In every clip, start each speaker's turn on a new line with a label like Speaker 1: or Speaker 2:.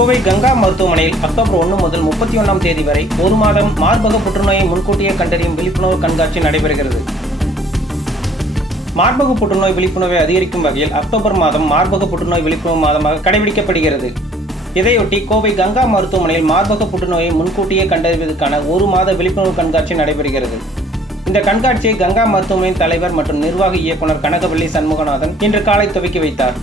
Speaker 1: கோவை கங்கா மருத்துவமனையில் அக்டோபர் ஒன்று முதல் முப்பத்தி ஒன்றாம் தேதி வரை ஒரு மாதம் மார்பக புற்றுநோயை முன்கூட்டியே கண்டறியும் விழிப்புணர்வு கண்காட்சி நடைபெறுகிறது. மார்பக புற்றுநோய் விழிப்புணர்வை அதிகரிக்கும் வகையில் அக்டோபர் மாதம் மார்பக புற்றுநோய் விழிப்புணர்வு மாதமாக கடைபிடிக்கப்படுகிறது. இதையொட்டி கோவை கங்கா மருத்துவமனையில் மார்பக புற்றுநோயை முன்கூட்டியே கண்டறிவதற்கான ஒரு மாத விழிப்புணர்வு கண்காட்சி நடைபெறுகிறது. இந்த கண்காட்சியை கங்கா மருத்துவமனையின் தலைவர் மற்றும் நிர்வாக இயக்குநர் கனகவள்ளி சண்முகநாதன் இன்று காலை துவக்கி வைத்தார்.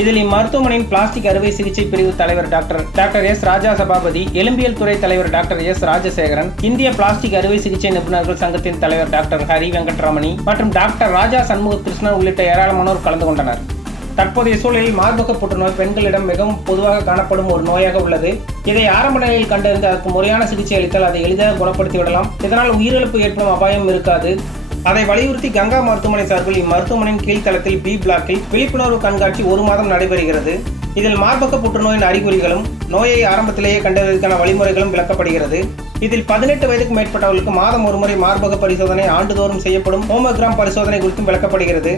Speaker 1: இதில் இம்மருத்துவமனையின் பிளாஸ்டிக் அறுவை சிகிச்சை பிரிவு தலைவர் doctor doctor S Raja Sabapathy எலும்பியல் துறை தலைவர் டாக்டர் எஸ் ராஜசேகரன் இந்திய பிளாஸ்டிக் அறுவை சிகிச்சை நிபுணர்கள் சங்கத்தின் தலைவர் டாக்டர் ஹரி வெங்கட்ரமணி மற்றும் டாக்டர் ராஜா சண்முக கிருஷ்ணன் உள்ளிட்ட ஏராளமானோர் கலந்து கொண்டனர். தற்போதைய சூழலில் மார்பக புற்றுநோய் பெண்களிடம் மிகவும் பொதுவாக காணப்படும் ஒரு நோயாக உள்ளது. இதை ஆரம்ப நிலையில் கண்டறிந்து அதற்கு முறையான சிகிச்சை அளித்தால் அதை எளிதாக குணப்படுத்தி விடலாம் இதனால் உயிரிழப்பு ஏற்படும் அபாயம் இருக்காது. அதை வலியுறுத்தி கங்கா மருத்துவமனை சார்பில் இம்மருத்துவமனையின் கீழ்த்தளத்தில் பி பிளாக்கில் விழிப்புணர்வு கண்காட்சி ஒரு மாதம் நடைபெறுகிறது. இதில் மார்பக புற்றுநோயின் அறிகுறிகளும் நோயை ஆரம்பத்திலேயே கண்டறிவதற்கான வழிமுறைகளும் விளக்கப்படுகிறது. இதில் பதினெட்டு வயதுக்கு மேற்பட்டவர்களுக்கு மாதம் ஒருமுறை மார்பக பரிசோதனை ஆண்டுதோறும் செய்யப்படும் ஹோமோகிராம் பரிசோதனை குறித்தும் விளக்கப்படுகிறது.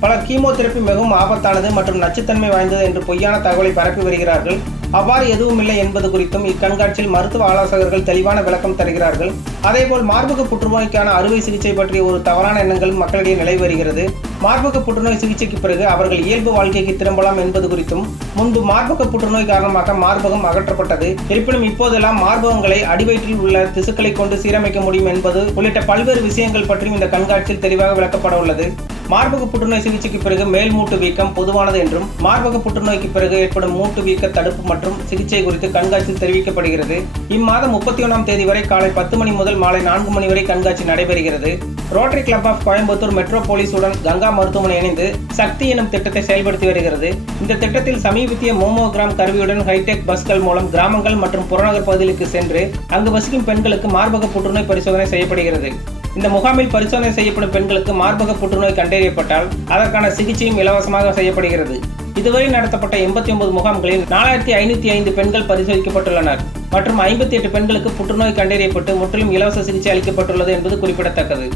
Speaker 1: பலர் கீமோதெரப்பி மிகவும் ஆபத்தானது மற்றும் நச்சுத்தன்மை வாய்ந்தது என்று பொய்யான தகவலை பரப்பி வருகிறார்கள். அவ்வாறு எதுவும் இல்லை என்பது குறித்தும் இக்கண்காட்சியில் மருத்துவ ஆலோசகர்கள் தெளிவான விளக்கம் தருகிறார்கள். அதேபோல் மார்பக புற்றுநோய்க்கான அறுவை சிகிச்சை பற்றிய ஒரு தவறான எண்ணங்கள் மக்களிடையே நிலை வருகிறது. மார்பக புற்றுநோய் சிகிச்சைக்கு பிறகு அவர்கள் இயல்பு வாழ்க்கைக்கு திரும்பலாம் என்பது குறித்தும் முன்பு மார்பக புற்றுநோய் காரணமாக மார்பகம் அகற்றப்பட்டது இருப்பினும் இப்போதெல்லாம் மார்பகங்களை அடிவயிற்றில் உள்ள திசுக்களை கொண்டு சீரமைக்க முடியும் என்பது உள்ளிட்ட பல்வேறு விஷயங்கள் பற்றியும் இந்த கண்காட்சியில் தெளிவாக விளக்கப்பட உள்ளது. மார்பக புற்றுநோய் சிகிச்சைக்கு பிறகு மேல் மூட்டு வீக்கம் பொதுவானது என்றும் மார்பக புற்றுநோய்க்கு பிறகு ஏற்படும் மூட்டு வீக்க தடுப்பு மற்றும் சிகிச்சை குறித்து கண்காட்சியில் தெரிவிக்கப்படுகிறது. இம்மாதம் முப்பத்தி ஒன்றாம் தேதி வரை காலை பத்து மணி முதல் மாலை நான்கு மணி வரை கண்காட்சி நடைபெறுகிறது. ரோட்டரி கிளப் ஆஃப் கோயம்புத்தூர் மெட்ரோபோலிஸுடன் கங்கா மருத்துவமனை இணைந்து சக்தி எனும் திட்டத்தை செயல்படுத்தி வருகிறது. இந்த திட்டத்தில் சமீபத்திய மோமோகிராம் கருவியுடன் ஹைடெக் பஸ்கள் மூலம் கிராமங்கள் மற்றும் புறநகர் பகுதிகளுக்கு சென்று அங்கு வசிக்கும் பெண்களுக்கு மார்பக புற்றுநோய் பரிசோதனை செய்யப்படுகிறது. இந்த முகாமில் பரிசோதனை செய்யப்படும் பெண்களுக்கு மார்பக புற்றுநோய் கண்டறியப்பட்டால் அதற்கான சிகிச்சையும் இலவசமாக செய்யப்படுகிறது. இதுவரை நடத்தப்பட்ட எண்பத்தி ஒன்பது முகாம்களில் நாலாயிரத்தி ஐநூத்தி ஐந்து பெண்கள் பரிசோதிக்கப்பட்டுள்ளனர் மற்றும் ஐம்பத்தி எட்டு பெண்களுக்கு புற்றுநோய் கண்டறியப்பட்டு முற்றிலும் இலவச சிகிச்சை அளிக்கப்பட்டுள்ளது என்பது குறிப்பிடத்தக்கது.